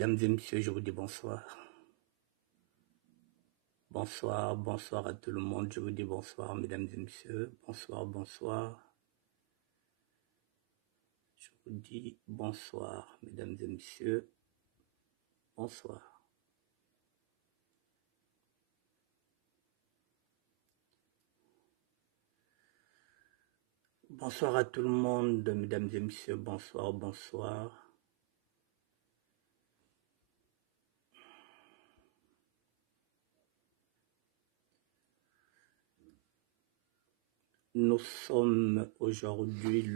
Mesdames et messieurs, je vous dis bonsoir. Bonsoir, bonsoir à tout le monde. Je vous dis bonsoir, mesdames et messieurs. Bonsoir, bonsoir. Je vous dis bonsoir, mesdames et messieurs. Bonsoir. Bonsoir à tout le monde, mesdames et messieurs. Bonsoir, bonsoir. Nous sommes aujourd'hui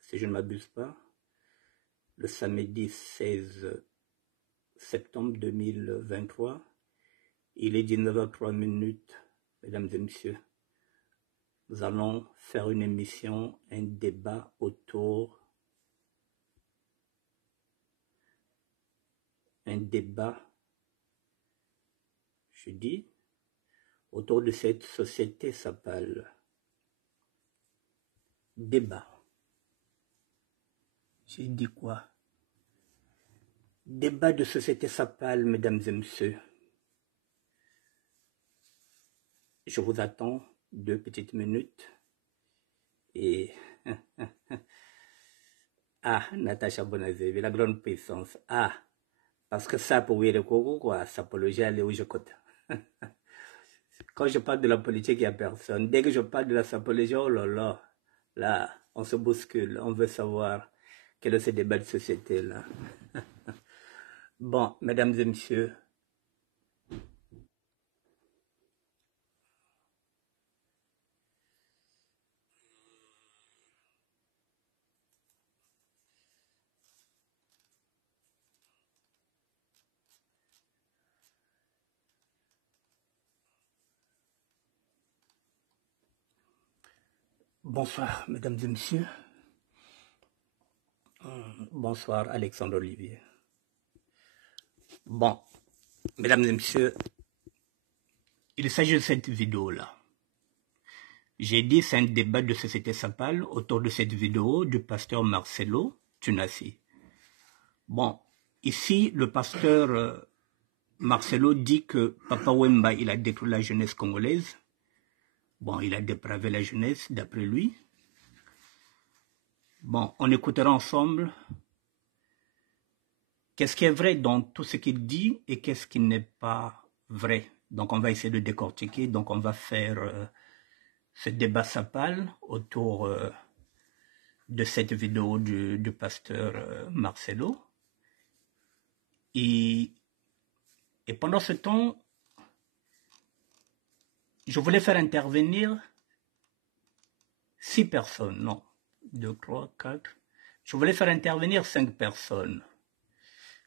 si je ne m'abuse pas, le samedi 16 septembre 2023. Il est 19h03, mesdames et messieurs. Nous allons faire une émission, un débat autour autour de cette société s'appelle débat. J'ai dit quoi? Débat de société s'appelle, mesdames et messieurs. Je vous attends 2 petites minutes. Et Natacha Bonazevi, la grande puissance. Parce que ça, pour le Congo, quoi, ça peut loger aller où je côte. Quand je parle de la politique, il n'y a personne. Dès que je parle de la sapologie, oh là, on se bouscule. On veut savoir quel est ce débat de société-là. Bon, mesdames et messieurs, bonsoir, mesdames et messieurs. Bonsoir, Alexandre Olivier. Bon, mesdames et messieurs, il s'agit de cette vidéo-là. J'ai dit c'est un débat de société sapale autour de cette vidéo du pasteur Marcelo Tunasi. Bon, ici, le pasteur Marcelo dit que Papa Wemba, il a détruit la jeunesse congolaise. Bon, il a dépravé la jeunesse, d'après lui. Bon, on écoutera ensemble qu'est-ce qui est vrai dans tout ce qu'il dit et qu'est-ce qui n'est pas vrai. Donc, on va essayer de décortiquer. Donc, on va faire ce débat sapal autour de cette vidéo du pasteur Marcelo. Et pendant ce temps, je voulais faire intervenir 6 personnes, non, 2, 3, 4. Je voulais faire intervenir 5 personnes.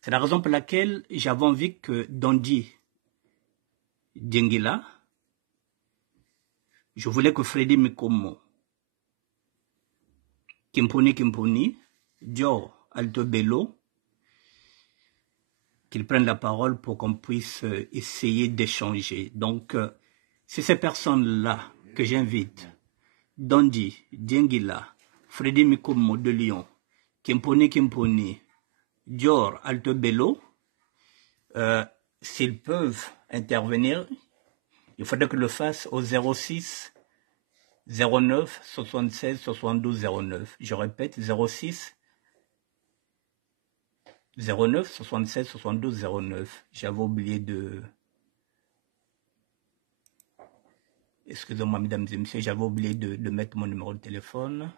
C'est la raison pour laquelle j'avais envie que Dondi Djengila, je voulais que Freddy Mikomo, Kimpuni, Dio Altobello, qu'ils prennent la parole pour qu'on puisse essayer d'échanger. Donc, c'est ces personnes-là que j'invite. Dondi Djengila, Freddy Mikomo de Lyon, Kimpuni, Dior Altobello, s'ils peuvent intervenir, il faudrait que je le fasse au 06 09 76 72 09. Je répète, 06 09 76 72 09. J'avais oublié de... Excusez-moi, mesdames et messieurs, j'avais oublié de mettre mon numéro de téléphone.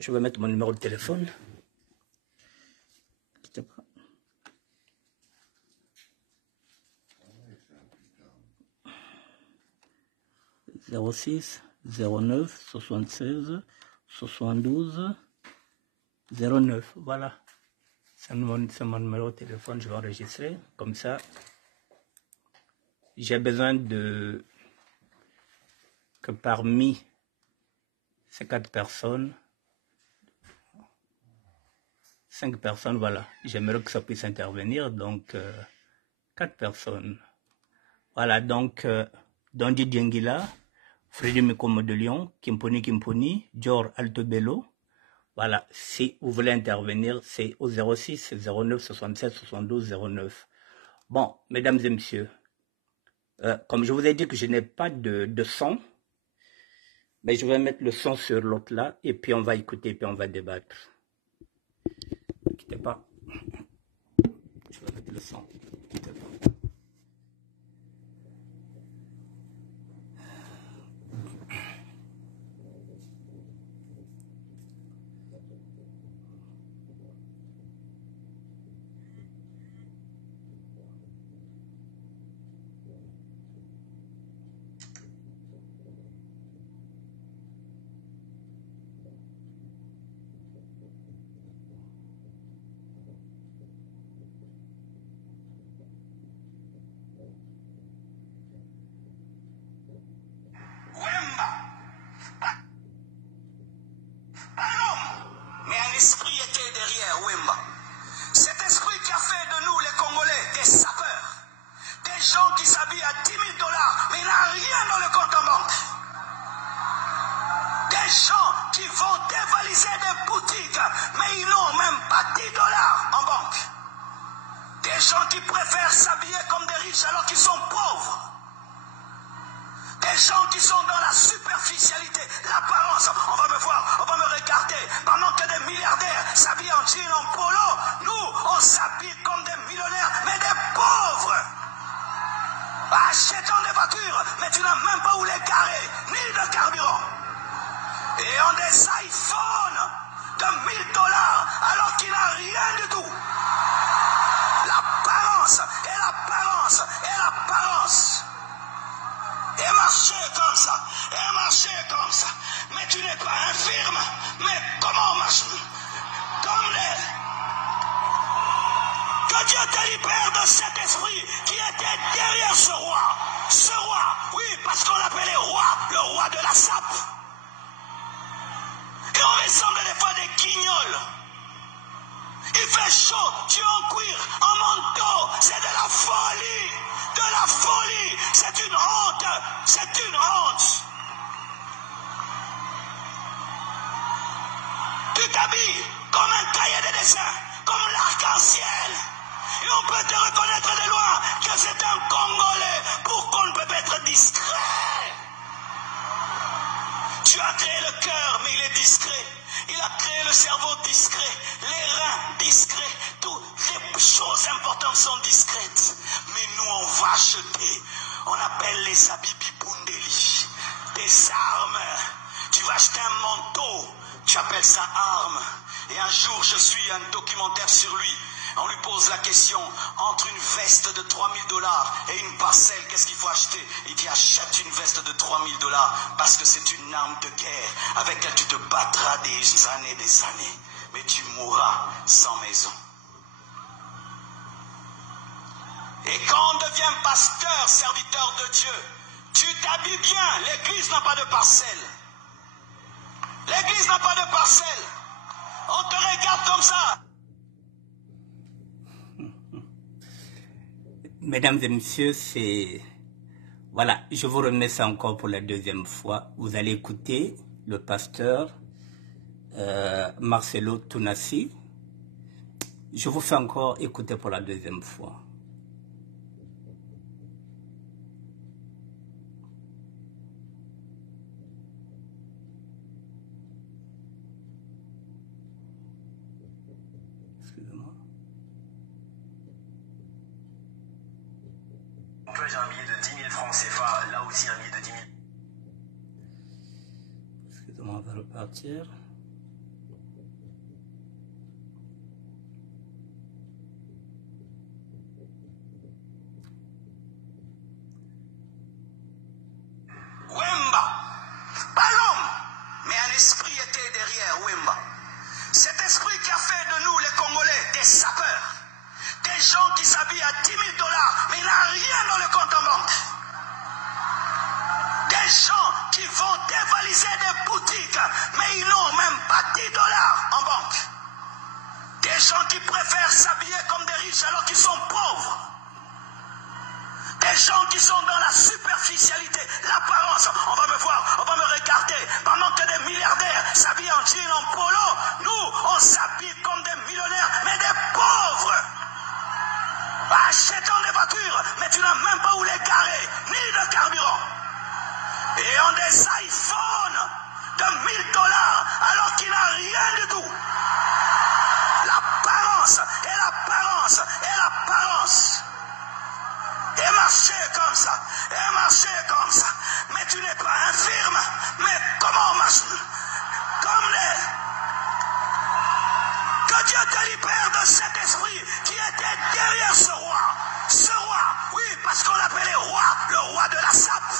Je vais mettre mon numéro de téléphone. 06 09 76 72 09. Voilà. C'est mon numéro de téléphone. Je vais enregistrer. Comme ça, j'ai besoin que parmi ces 4 personnes, 5 personnes, voilà. J'aimerais que ça puisse intervenir. Donc, 4 personnes. Voilà. Donc, Dondi Djengila, Freddy Mikomo de Lyon, Kimpuni, Dior Altobello, Voilà, si vous voulez intervenir, c'est au 06 09 67 72 09. Bon, mesdames et messieurs, comme je vous ai dit que je n'ai pas de son, mais je vais mettre le son sur l'autre là, et puis on va écouter, puis on va débattre. Ne quittez pas. Je vais mettre le son. Ne quittez pas. Mais un esprit était derrière Wemba. Cet esprit qui a fait de nous les Congolais des sapeurs, des gens qui s'habillent à 10 000 $, mais n'ont rien dans le compte en banque. Des gens qui vont dévaliser des boutiques, mais ils n'ont même pas 10 $ en banque. Des gens qui préfèrent s'habiller comme des riches alors qu'ils sont pauvres. Des gens qui sont dans la superficialité, l'apparence. On va me voir, on va me regarder. Pendant que des milliardaires s'habillent en jean, en polo, nous, on s'habille comme des millionnaires, mais des pauvres. Achetant des voitures, mais tu n'as même pas où les garer, ni de carburant. Et on des iPhones de 1 000 $, alors qu'il n'a rien du tout. L'apparence, et l'apparence, et l'apparence. Et marcher comme ça, et marcher comme ça. Mais tu n'es pas infirme. Mais comment marche? Comme les... Que Dieu te libère de cet esprit qui était derrière ce roi. Ce roi, oui, parce qu'on l'appelait roi, le roi de la sape. Et on ressemble des fois des guignols. Il fait chaud, tu es en cuir, en manteau, c'est de la folie. De la folie, c'est une honte, c'est une honte. Tu t'habilles comme un cahier de dessin, comme l'arc-en-ciel. Et on peut te reconnaître de loin que c'est un Congolais. Pourquoi on ne peut pas être discret? Tu as créé le cœur, mais il est discret. Il a créé le cerveau discret, les reins discrets, toutes les choses importantes sont discrètes. Mais nous, on va acheter, on appelle les habits Bibundeli, des armes. Tu vas acheter un manteau, tu appelles ça arme. Et un jour, je suis un documentaire sur lui. On lui pose la question, entre une veste de 3 000 $ et une parcelle, qu'est-ce qu'il faut acheter? Il dit, achète une veste de 3 000 $ parce que c'est une arme de guerre avec laquelle tu te battras des années. Mais tu mourras sans maison. Et quand on devient pasteur, serviteur de Dieu, tu t'habilles bien. L'église n'a pas de parcelle. L'église n'a pas de parcelle. On te regarde comme ça. Mesdames et messieurs, c'est... Voilà, je vous remets ça encore pour la deuxième fois. Vous allez écouter le pasteur Marcelo Tounassi. Je vous fais encore écouter pour la deuxième fois. Excusez-moi. J'ai un billet de 10 000 francs CFA, là aussi un billet de 10 000. Excusez-moi, on va repartir. Wemba, pas l'homme, mais un esprit était derrière Wemba. Cet esprit qui a fait de nous les Congolais des sapeurs, des gens qui s'habillent à 10 000 $, mais n'ont rien dans le compte en banque. Des gens qui vont dévaliser des boutiques, mais ils n'ont même pas 10 $ en banque. Des gens qui préfèrent s'habiller comme des riches alors qu'ils sont pauvres. Des gens qui sont dans la superficialité, l'apparence. On va me voir, on va me regarder. Pendant que des milliardaires s'habillent en jean, en polo, nous, on s'habille comme des millionnaires, mais des pauvres. Achetant des voitures, mais tu n'as même pas où les garer, ni de carburant. Et on des iPhones de $1000 alors qu'il n'a rien du tout. L'apparence et l'apparence et l'apparence. Et marcher comme ça, et marcher comme ça. Mais tu n'es pas infirme. Mais comment on marche? Comme les... Que Dieu te libère de cet esprit qui était derrière ce roi. Ce roi, oui, parce qu'on l'appelait roi, le roi de la sape.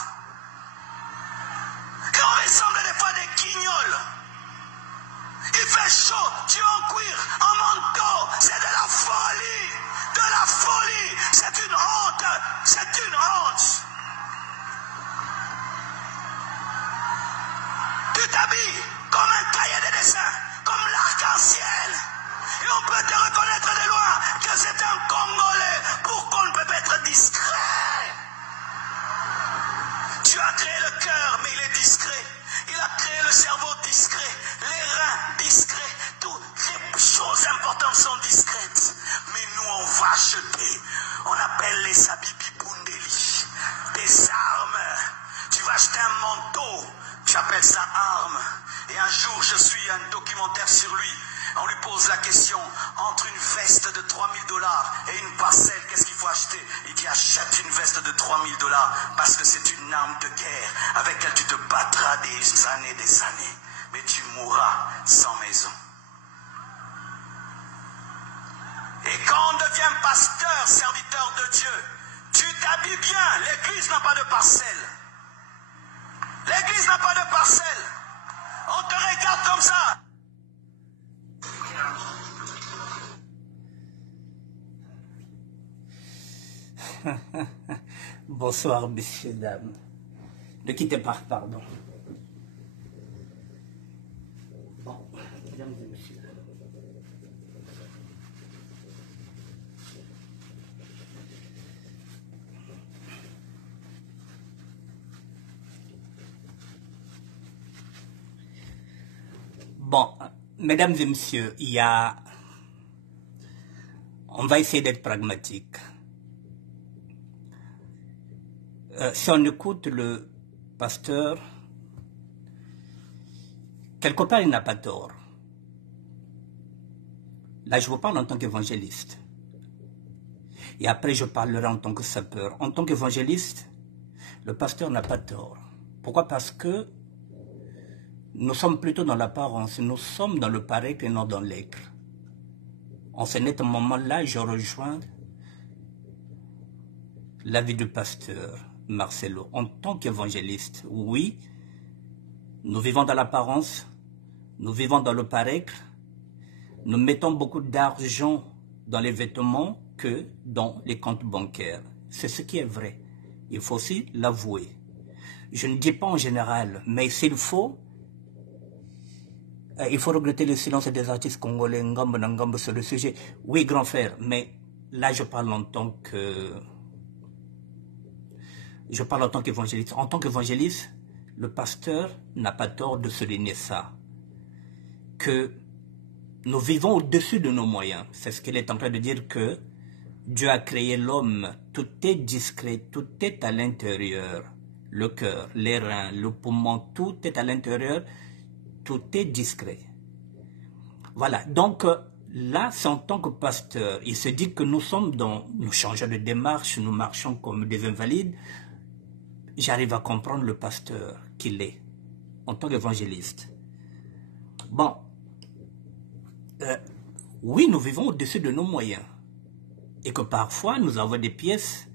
Et on ressemble des fois des guignols. Il fait chaud, tu es en cuir, en manteau, c'est de la folie. De la folie, c'est une honte, c'est une honte. Tu t'habilles comme un cahier de dessin, comme l'arc-en-ciel. Et on peut te reconnaître de loin que c'est un Congolais. Pourquoi on ne peut pas être discret? Tu as créé le cœur, mais il est discret. Il a créé le cerveau discret, les reins discrets. Toutes les choses importantes sont discrètes. Mais nous, on va acheter. On appelle les sabibibundeli. Des armes. Tu vas acheter un manteau. Tu appelles ça arme. Et un jour, je suis un documentaire sur lui. On lui pose la question, entre une veste de $3000 et une parcelle, qu'est-ce qu'il faut acheter? Il dit, achète une veste de $3000 parce que c'est une arme de guerre avec laquelle tu te battras des années. Mais tu mourras sans maison. Et quand on devient pasteur, serviteur de Dieu, tu t'habilles bien. L'église n'a pas de parcelle. L'église n'a pas de parcelle. On te regarde comme ça. Bonsoir, messieurs, dames. Ne quittez pas, pardon. Bon, mesdames et messieurs. Bon, mesdames et messieurs, on va essayer d'être pragmatique. Si on écoute le pasteur, quelque part il n'a pas tort. Là je vous parle en tant qu'évangéliste. Et après je parlerai en tant que sapeur. En tant qu'évangéliste, le pasteur n'a pas tort. Pourquoi? Parce que nous sommes plutôt dans l'apparence, nous sommes dans le paraître et non dans l'être. En ce net moment-là, je rejoins l'avis du pasteur Marcelo. En tant qu'évangéliste, oui, nous vivons dans l'apparence, nous vivons dans le paraître, nous mettons beaucoup d'argent dans les vêtements que dans les comptes bancaires. C'est ce qui est vrai. Il faut aussi l'avouer. Je ne dis pas en général, mais s'il faut, il faut regretter le silence des artistes congolais Ngambo sur le sujet. Oui, grand frère, mais là je parle en tant que... Je parle en tant qu'évangéliste. En tant qu'évangéliste, le pasteur n'a pas tort de souligner ça. Que nous vivons au-dessus de nos moyens. C'est ce qu'il est en train de dire, que Dieu a créé l'homme. Tout est discret, tout est à l'intérieur. Le cœur, les reins, le poumon, tout est à l'intérieur. Tout est discret. Voilà. Donc, là, c'est en tant que pasteur. Il se dit que nous changeons de démarche, nous marchons comme des invalides. J'arrive à comprendre le pasteur qu'il est, en tant qu'évangéliste. Bon, oui, nous vivons au-dessus de nos moyens. Et que parfois, nous avons des pièces,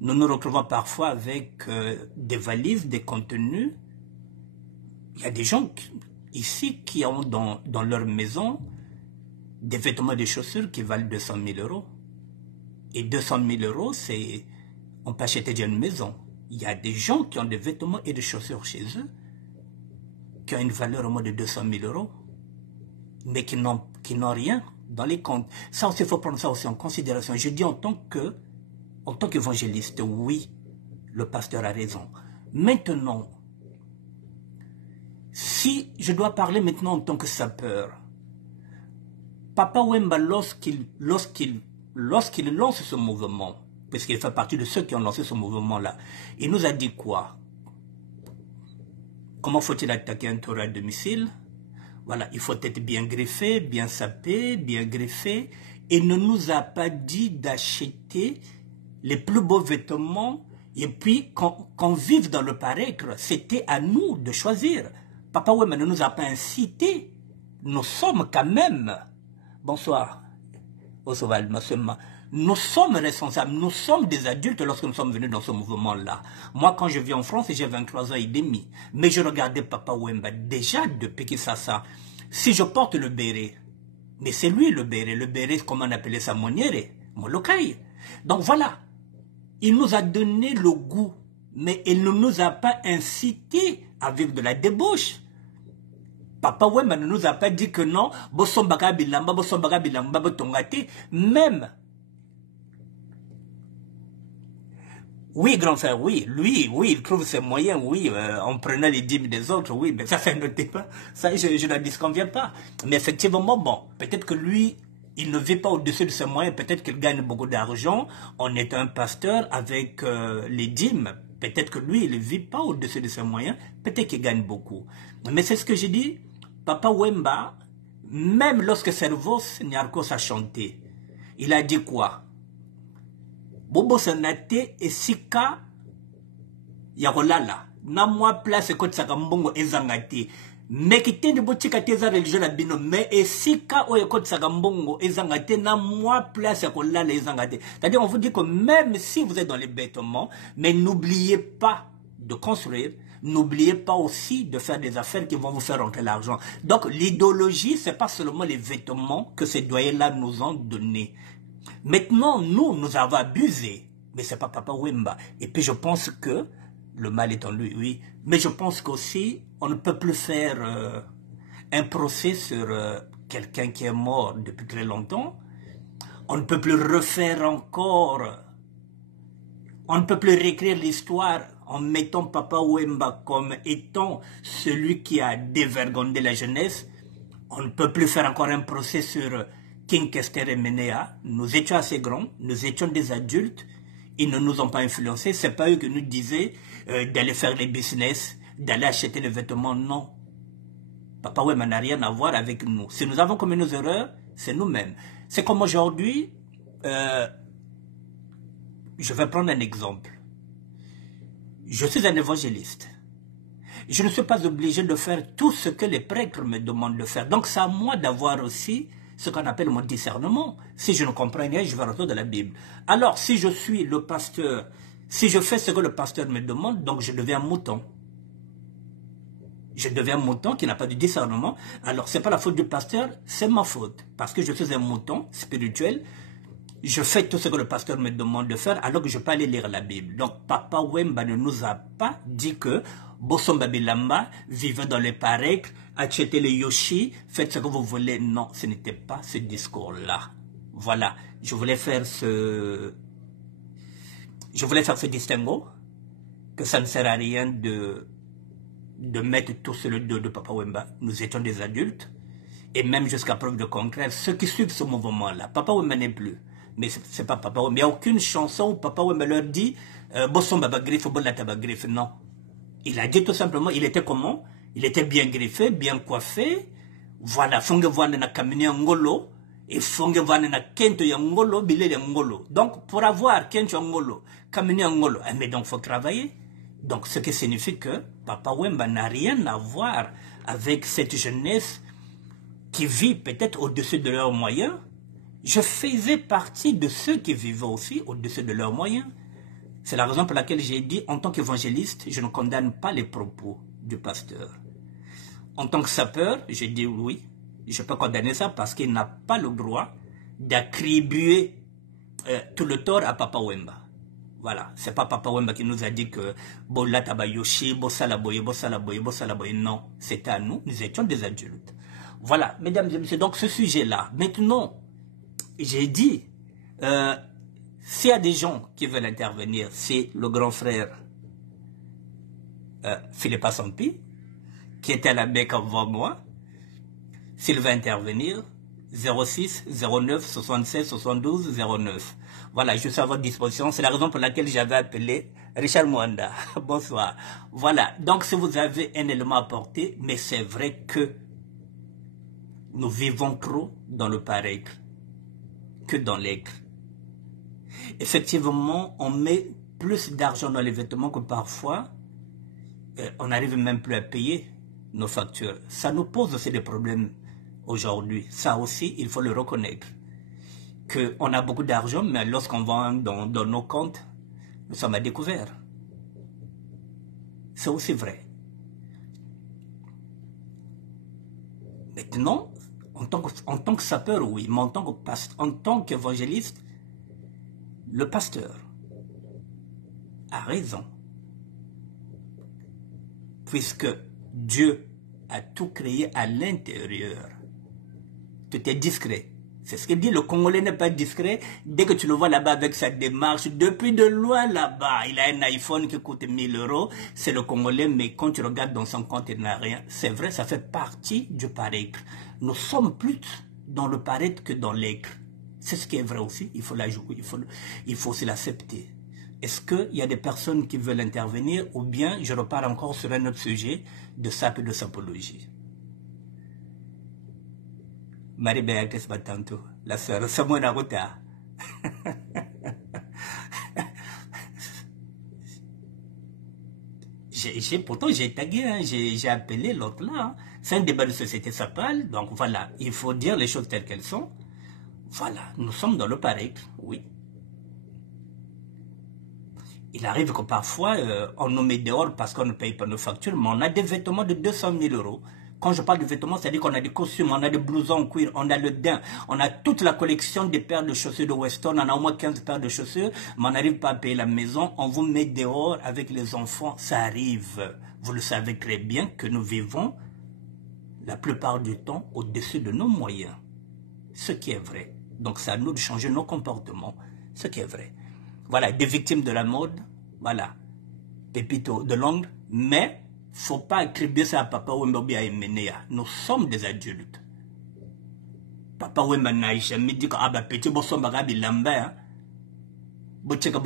nous nous retrouvons parfois avec des valises, des contenus. Il y a des gens ici qui ont dans leur maison des vêtements et des chaussures qui valent 200 000 €. Et 200 000 €, c'est... On peut acheter déjà une maison. Il y a des gens qui ont des vêtements et des chaussures chez eux qui ont une valeur au moins de 200 000 €, mais qui n'ont rien dans les comptes. Ça aussi, il faut prendre ça aussi en considération. Je dis en tant En tant qu'évangéliste, oui, le pasteur a raison. Maintenant, si je dois parler maintenant en tant que sapeur, Papa Wemba, lorsqu'il lance ce mouvement, puisqu'il fait partie de ceux qui ont lancé ce mouvement-là, il nous a dit quoi? Comment faut-il attaquer un taureau à domicile? Voilà, il faut être bien greffé, bien sapé, bien greffé. Il ne nous a pas dit d'acheter les plus beaux vêtements et puis qu'on vive dans le paraître. C'était à nous de choisir. Papa Wemba ne nous a pas incité. Nous sommes quand même... Bonsoir, Osoval, nous sommes responsables, nous sommes des adultes lorsque nous sommes venus dans ce mouvement-là. Moi, quand je vis en France, j'ai 23 ans et demi. Mais je regardais Papa Wemba déjà depuis Kisasa. Si je porte le béret, mais c'est lui le béret, comment on appelait ça, Moniere, Molokai. Donc voilà, il nous a donné le goût, mais il ne nous a pas incité à vivre de la débauche. Papa Wemba ne nous a pas dit que non, même. Oui, grand frère, oui, lui, oui, il trouve ses moyens, oui, en prenant les dîmes des autres, oui, mais ça ne notait pas, ça je ne disconviens pas. Mais effectivement, bon, peut-être que lui, il ne vit pas au-dessus de ses moyens, peut-être qu'il gagne beaucoup d'argent, on est un pasteur avec les dîmes, peut-être que lui, il ne vit pas au-dessus de ses moyens, peut-être qu'il gagne beaucoup. Mais c'est ce que j'ai dit, Papa Wemba, même lorsque Servos Nyarkos a chanté, il a dit quoi? Bobo Sanate et Sika Yarolala, na moi place kote sakambongo ezangate. Mais qui tient de botika teza religion la bino, mais et Sika ou kote sakambongo ezangate, na moi place yakolala ezangate. C'est-à-dire, on vous dit que même si vous êtes dans les bêtements, mais n'oubliez pas de construire. N'oubliez pas aussi de faire des affaires qui vont vous faire rentrer l'argent. Donc, l'idéologie, ce n'est pas seulement les vêtements que ces doyens-là nous ont donnés. Maintenant, nous avons abusé. Mais ce n'est pas Papa Wemba. Et puis, je pense que le mal est en lui, oui. Mais je pense qu'aussi, on ne peut plus faire un procès sur quelqu'un qui est mort depuis très longtemps. On ne peut plus refaire encore. On ne peut plus réécrire l'histoire en mettant Papa Wemba comme étant celui qui a dévergondé la jeunesse. On ne peut plus faire encore un procès sur King Kester et Menea. Nous étions assez grands, nous étions des adultes, ils ne nous ont pas influencés. Ce n'est pas eux qui nous disaient d'aller faire les business, d'aller acheter les vêtements, non. Papa Wemba n'a rien à voir avec nous. Si nous avons commis nos erreurs, c'est nous-mêmes. C'est comme aujourd'hui, je vais prendre un exemple. Je suis un évangéliste. Je ne suis pas obligé de faire tout ce que les prêtres me demandent de faire. Donc c'est à moi d'avoir aussi ce qu'on appelle mon discernement. Si je ne comprends rien, je vais retourner de la Bible. Alors si je suis le pasteur, si je fais ce que le pasteur me demande, donc je deviens un mouton. Je deviens un mouton qui n'a pas de discernement. Alors ce n'est pas la faute du pasteur, c'est ma faute. Parce que je suis un mouton spirituel. Je fais tout ce que le pasteur me demande de faire alors que je peux aller lire la Bible. Donc, Papa Wemba ne nous a pas dit que Bossomba Bilamba, vivez dans les paraîtres, achetez les Yoshi, faites ce que vous voulez. Non, ce n'était pas ce discours-là. Voilà, je voulais faire ce distinguo, que ça ne sert à rien de mettre tout sur le dos de Papa Wemba. Nous étions des adultes, et même jusqu'à preuve de contraire, ceux qui suivent ce mouvement-là, Papa Wemba n'est plus. Mais c'est pas Papa Wemba. Il n'y a aucune chanson où Papa Wemba leur dit Bosson Baba Griffe, Bolata Baba Griffe. Non. Il a dit tout simplement, il était comment? Il était bien griffé, bien coiffé. Voilà, fonge voine na kamini ngolo et fonge voine na kento ya ngolo, bilele ngolo. Donc, pour avoir kento ngolo, kamini ngolo, mais donc faut travailler. Donc, ce qui signifie que Papa Wemba n'a rien à voir avec cette jeunesse qui vit peut-être au-dessus de leurs moyens. Je faisais partie de ceux qui vivaient aussi au-dessus de leurs moyens. C'est la raison pour laquelle j'ai dit, en tant qu'évangéliste, je ne condamne pas les propos du pasteur. En tant que sapeur, j'ai dit oui, je peux condamner ça parce qu'il n'a pas le droit d'attribuer tout le tort à Papa Wemba. Voilà, c'est pas Papa Wemba qui nous a dit que Bola Tabayoshi, Bossalaboye, Bossalaboye, Bossalaboye. Non, c'était à nous, nous étions des adultes. Voilà, mesdames et messieurs, donc ce sujet-là. Maintenant, j'ai dit, S'il y a des gens qui veulent intervenir, c'est le grand frère Philippe Assampi, qui était à la Mecque avant moi. S'il veut intervenir, 06 09 76 72 09. Voilà, je suis à votre disposition. C'est la raison pour laquelle j'avais appelé Richard Mwanda. Bonsoir. Voilà, donc si vous avez un élément à apporter, mais c'est vrai que nous vivons trop dans le paraître que dans l'être. Effectivement, on met plus d'argent dans les vêtements que parfois on n'arrive même plus à payer nos factures. Ça nous pose aussi des problèmes aujourd'hui. Ça aussi, il faut le reconnaître. Qu'on a beaucoup d'argent, mais lorsqu'on va dans nos comptes, nous sommes à découvert. C'est aussi vrai. Maintenant, en tant que sapeur, oui, mais en tant qu'évangéliste, le pasteur a raison. Puisque Dieu a tout créé à l'intérieur. Tout est discret. C'est ce qu'il dit, le Congolais n'est pas discret. Dès que tu le vois là-bas avec sa démarche, depuis de loin là-bas, il a un iPhone qui coûte 1000 €. C'est le Congolais, mais quand tu regardes dans son compte, il n'a rien. C'est vrai, ça fait partie du paraître. Nous sommes plus dans le paraître que dans l'être. C'est ce qui est vrai aussi, il faut la jouer, il faut aussi l'accepter. Est-ce qu'il y a des personnes qui veulent intervenir ou bien je repars encore sur un autre sujet de sape et de sapologie? Marie-Béatrice Batanto, la sœur Samuel Arota. Pourtant j'ai tagué, hein, j'ai appelé l'autre là. Hein. C'est un débat de société sapale, donc voilà, il faut dire les choses telles qu'elles sont. Voilà, nous sommes dans le paraître, oui. Il arrive que parfois, on nous met dehors parce qu'on ne paye pas nos factures, mais on a des vêtements de 200 000 €. Quand je parle de vêtements, c'est-à-dire qu'on a des costumes, on a des blousons en cuir, on a le daim, on a toute la collection des paires de chaussures de Weston, on a au moins 15 paires de chaussures, mais on n'arrive pas à payer la maison, on vous met dehors avec les enfants, ça arrive. Vous le savez très bien que nous vivons la plupart du temps au-dessus de nos moyens, ce qui est vrai. Donc c'est à nous de changer nos comportements, ce qui est vrai. Voilà, des victimes de la mode, voilà, Pépito de Londres, mais faut pas attribuer ça à Papa Wemba ou à Emenea. Nous sommes des adultes. Papa Wemba n'a jamais dit que ah bah petit bosso bagabi lamba, hein. Bocheka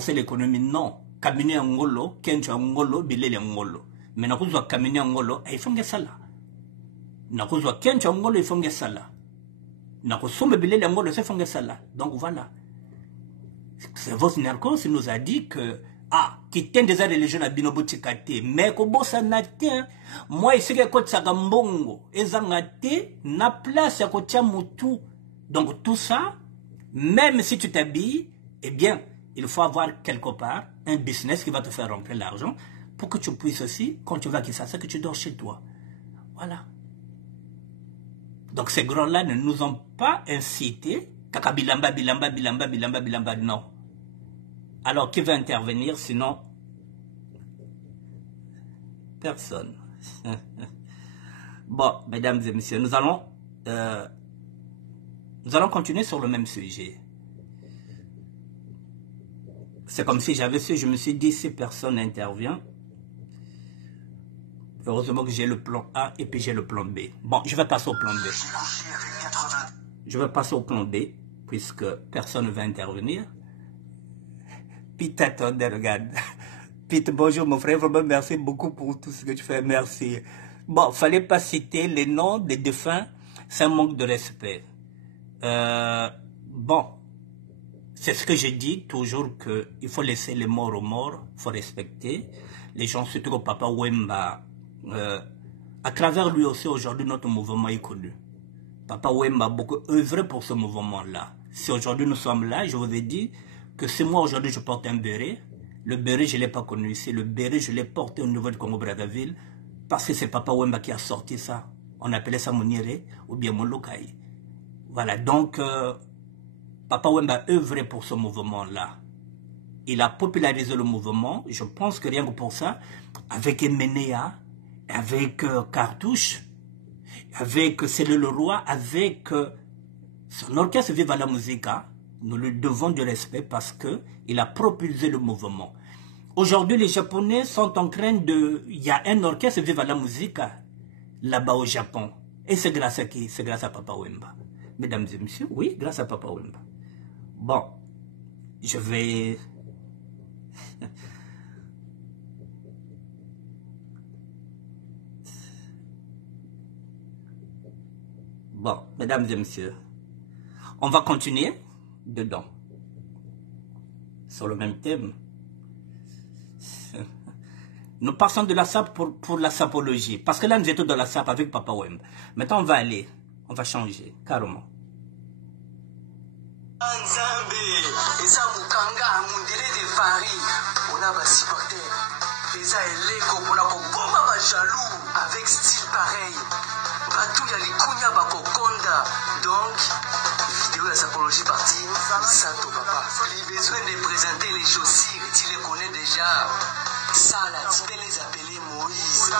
c'est l'économie, non. Kamine angolo, kencho angolo, bilele angolo. Mais n'a pas kamine angolo, il faut que ça là. N'a pas kencho angolo, il faut que ça là. N'a pas sombe bilele angolo, c'est faut que ça là. Donc voilà. C'est votre narcos nous a dit que qui tient des religions à binobo tchikate, mais ko bossa natin, moi ici que ko tsaka mbongo, ezangate na place ya ko tia mutu. Donc tout ça, même si tu t'habilles, eh bien, il faut avoir quelque part un business qui va te faire rentrer l'argent pour que tu puisses aussi, quand tu vas à Kinshasa, que tu dors chez toi. Voilà. Donc ces grands-là ne nous ont pas incité. Kaka bilamba, bilamba, bilamba, bilamba, bilamba, non. Alors, qui va intervenir, sinon personne. Bon, mesdames et messieurs, nous allons continuer sur le même sujet. C'est comme si j'avais su, je me suis dit, si personne n'intervient, heureusement que j'ai le plan A et puis j'ai le plan B. Bon, je vais passer au plan B. Je vais passer au plan B, puisque personne ne va intervenir. Pete, attendez, regarde. Pete, bonjour mon frère, vraiment merci beaucoup pour tout ce que tu fais, merci. Bon, fallait pas citer les noms des défunts, c'est un manque de respect. Bon, c'est ce que j'ai dit toujours, qu'il faut laisser les morts aux morts, il faut respecter. Les gens, surtout que Papa Wemba, à travers lui aussi aujourd'hui notre mouvement est connu. Papa Wemba a beaucoup œuvré pour ce mouvement-là. Si aujourd'hui nous sommes là, je vous ai dit, que si moi aujourd'hui je porte un béret, le béret je ne l'ai pas connu ici, le béret je l'ai porté au niveau de Congo-Brazzaville parce que c'est Papa Wemba qui a sorti ça. On appelait ça Moniré ou bien Molokai. Voilà, donc Papa Wemba a œuvré pour ce mouvement-là. Il a popularisé le mouvement, je pense que rien que pour ça, avec Emenea, avec Cartouche, avec Célé le Roi, avec son orchestre Viva la Musica. Nous lui devons du respect parce qu'il a propulsé le mouvement. Aujourd'hui, les Japonais sont en train de... Il y a un orchestre Viva la Musica là-bas au Japon. Et c'est grâce à qui? C'est grâce à Papa Wemba. Mesdames et messieurs, oui, grâce à Papa Wemba. Bon, je vais... Bon, mesdames et messieurs, on va continuer dedans, sur le même thème. Nous passons de la SAP pour la sapologie, parce que là nous étions dans la SAP avec Papa Wemba. Maintenant on va changer, carrément. Avec style pareil. Batou ya likunya bakokonda. Donc, vidéo de sapologie partie, Santo Papa. Il besoin de présenter les chaussures, tu les connais déjà. Ça là, tu peux les appeler Moïse.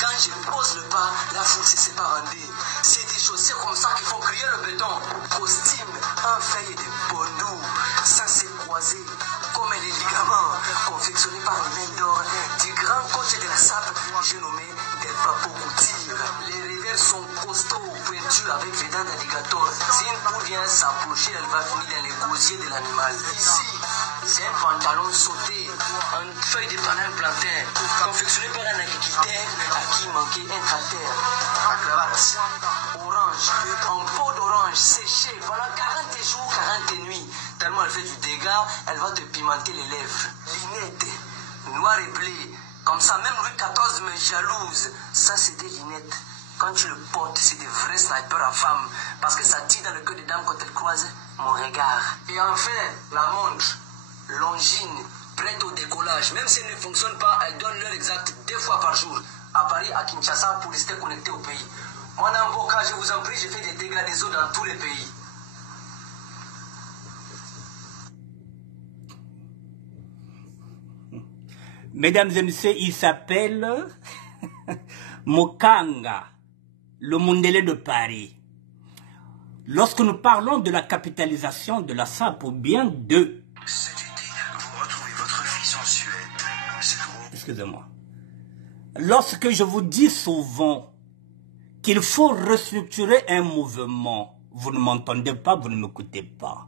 Quand je pose le pas, la foule se sépare en deux. C'est des chaussures comme ça qui font crier le béton. Costume, un feuille de bondou. Ça s'est croisé comme les ligaments confectionnés par une main d'or du grand coach de la SAP, j'ai nommé Del Papo Couture. Les revers sont costauds, pointus avec les dents d'alligator. Si une poule vient s'approcher, elle va finir dans les gosiers de l'animal. Ici, c'est un pantalon sauté, une feuille de banane plantain, confectionné par un agriculteur à qui manquait un tracteur. La cravate, orange, en peau d'orange séchée pendant 40 jours, 40 nuits. Tellement elle fait du dégât, elle va te pimenter les lèvres. Lunettes, noir et blé. Comme ça, même Louis XIV me jalouse. Ça, c'est des lunettes. Quand tu le portes, c'est des vrais snipers à femmes. Parce que ça tire dans le cœur des dames quand elles croisent mon regard. Et enfin, la montre, Longines, prête au décollage. Même si elle ne fonctionne pas, elle donne l'heure exacte 2 fois par jour. À Paris, à Kinshasa, pour rester connecté au pays. Moi, Namboka, je vous en prie, je fais des dégâts des eaux dans tous les pays. Mesdames et messieurs, il s'appelle Mokanga, le Mondele de Paris. Lorsque nous parlons de la capitalisation de la SAP ou bien de... Cet été, vous retrouvez votre fille sensuelle. C'est drôle. Excusez-moi. Lorsque je vous dis souvent qu'il faut restructurer un mouvement, vous ne m'entendez pas, vous ne m'écoutez pas.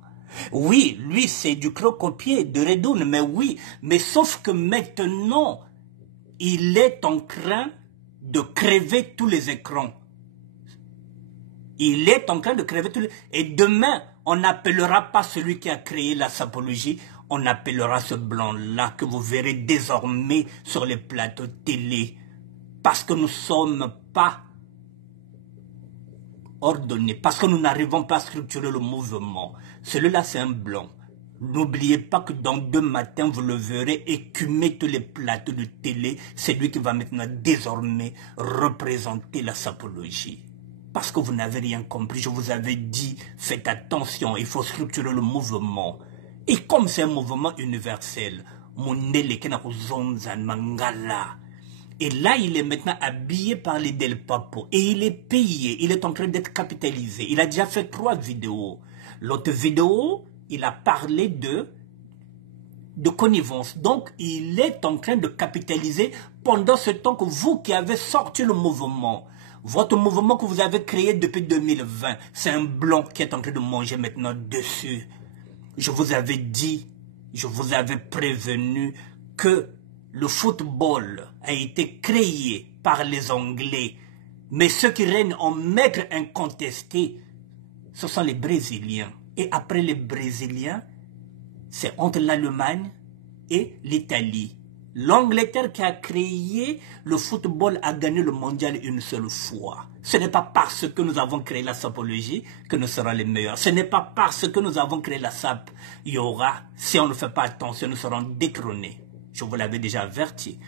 Oui, lui, c'est du crocopier, de Redoune, mais oui. Mais sauf que maintenant, il est en train de crever tous les écrans. Il est en train de crever tous les... Et demain, on n'appellera pas celui qui a créé la sapologie, on appellera ce blanc-là que vous verrez désormais sur les plateaux télé. Parce que nous ne sommes pas ordonnés, parce que nous n'arrivons pas à structurer le mouvement. Celui-là, c'est un blanc. N'oubliez pas que dans 2 matins, vous le verrez écumer tous les plateaux de télé. C'est lui qui va maintenant désormais représenter la sapologie. Parce que vous n'avez rien compris, je vous avais dit, faites attention, il faut structurer le mouvement. Et comme c'est un mouvement universel, et là, il est maintenant habillé par les Del Papo. Et il est payé, il est en train d'être capitalisé. Il a déjà fait 3 vidéos. L'autre vidéo, il a parlé de connivence. Donc, il est en train de capitaliser pendant ce temps que vous qui avez sorti le mouvement, votre mouvement que vous avez créé depuis 2020, c'est un blanc qui est en train de manger maintenant dessus. Je vous avais dit, je vous avais prévenu que le football a été créé par les Anglais. Mais ceux qui règnent en maître incontesté, ce sont les Brésiliens. Et après les Brésiliens, c'est entre l'Allemagne et l'Italie. L'Angleterre qui a créé le football a gagné le mondial une seule fois. Ce n'est pas parce que nous avons créé la sapologie que nous serons les meilleurs. Ce n'est pas parce que nous avons créé la SAP. Il y aura, si on ne fait pas attention, nous serons détrônés. Je vous l'avais déjà averti.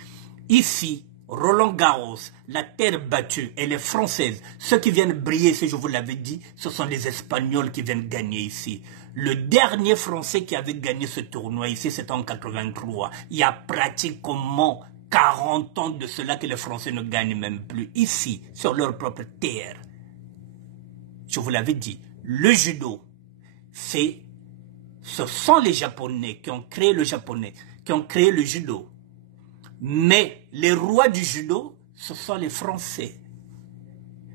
Ici, Roland Garros, la terre battue, elle est française. Ceux qui viennent briller ici, je vous l'avais dit, ce sont les Espagnols qui viennent gagner ici. Le dernier Français qui avait gagné ce tournoi ici, c'était en 83. Il y a pratiquement 40 ans de cela que les Français ne gagnent même plus ici, sur leur propre terre. Je vous l'avais dit, le judo, c'est Ce sont les Japonais qui ont créé le japonais, qui ont créé le judo. Mais les rois du judo, ce sont les Français.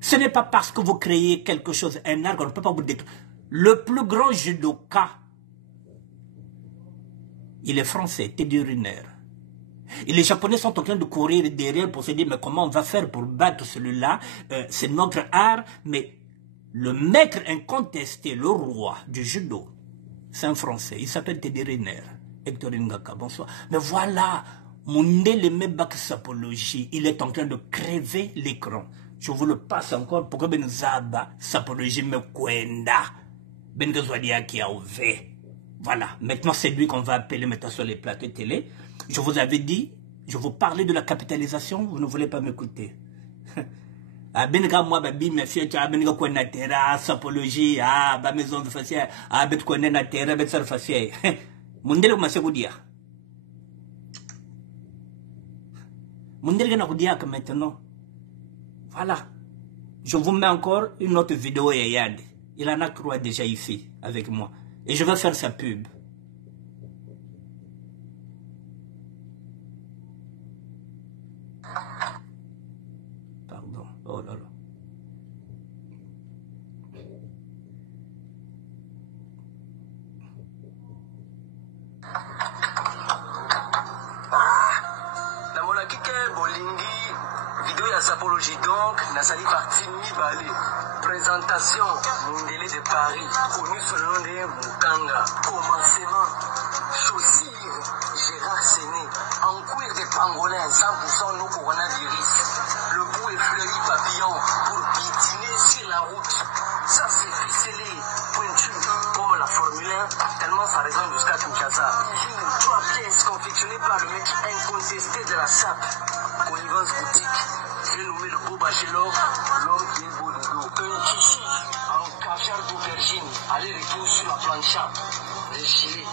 Ce n'est pas parce que vous créez quelque chose, un art, qu'on ne peut pas vous détruire. Le plus grand judoka, il est français, Teddy Riner. Et les Japonais sont en train de courir derrière pour se dire, mais comment on va faire pour battre celui-là? C'est notre art, mais le maître incontesté, le roi du judo, c'est un Français. Il s'appelle Teddy Riner. Hector Ngaka, bonsoir. Mais voilà, Mundele Mebak Sapologie, il est en train de crever l'écran. Je vous le passe encore pour que Ben Zaba Sapologie me kwenda. Ben Gazwadia qui a ouvert. Voilà, maintenant c'est lui qu'on va appeler maintenant sur les plateaux télé. Je vous avais dit, je vous parlais de la capitalisation, vous ne voulez pas m'écouter. Benga moi babi me fie tu benga ko na terra sapologie ba maison de facière bet ko na terra bet sar facière. Mundele ma segudia. Mundele na kudia que maintenant. Voilà. Je vous mets encore une autre vidéo et Yad. Il en a trois déjà ici avec moi et je vais faire sa pub. Pardon. Oh là là. Sapologie donc, Nazali partie Nibali. Présentation, Mundele de Paris, connu sous le nom de Mukanga. Commencement, chaussures, Gérard Séné, en cuir de pangolin, 100% no coronavirus. Le bout est fleuri papillon pour bitiner sur la route. Ça c'est ficelé, pointu, comme la Formule 1, tellement ça résonne jusqu'à Kinshasa. Une trois pièces confectionnées par le maître incontesté de la SAP, Connivence Boutique. J'ai nommé le beau bachelor, l'homme qui est beau de dos. Un tissu en caviar d'aubergine, aller-retour sur la plancha, les gilets.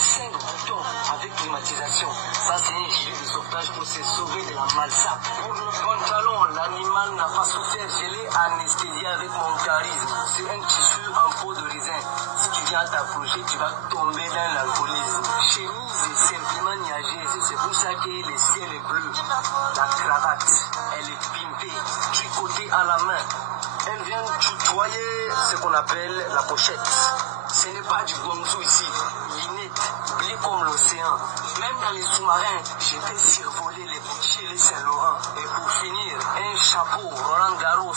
5 boutons avec climatisation. Ça c'est un gilet de sauvetage pour se sauver de la malsape. Pour le pantalon, l'animal n'a pas souffert, je l'ai anesthésié avec mon charisme. C'est un tissu en peau de raisin. Si tu viens t'approcher, tu vas tomber dans l'alcoolisme. Chemise est simplement niageuse, c'est pour ça que le ciel est bleu. La cravate, elle est pimpée, tricotée à la main. Elle vient tutoyer ce qu'on appelle la pochette. Ce n'est pas du gonzou ici, l'inette, blé comme l'océan. Même dans les sous-marins, j'étais survolé les boutiers Saint-Laurent. Et pour finir, un chapeau Roland Garros,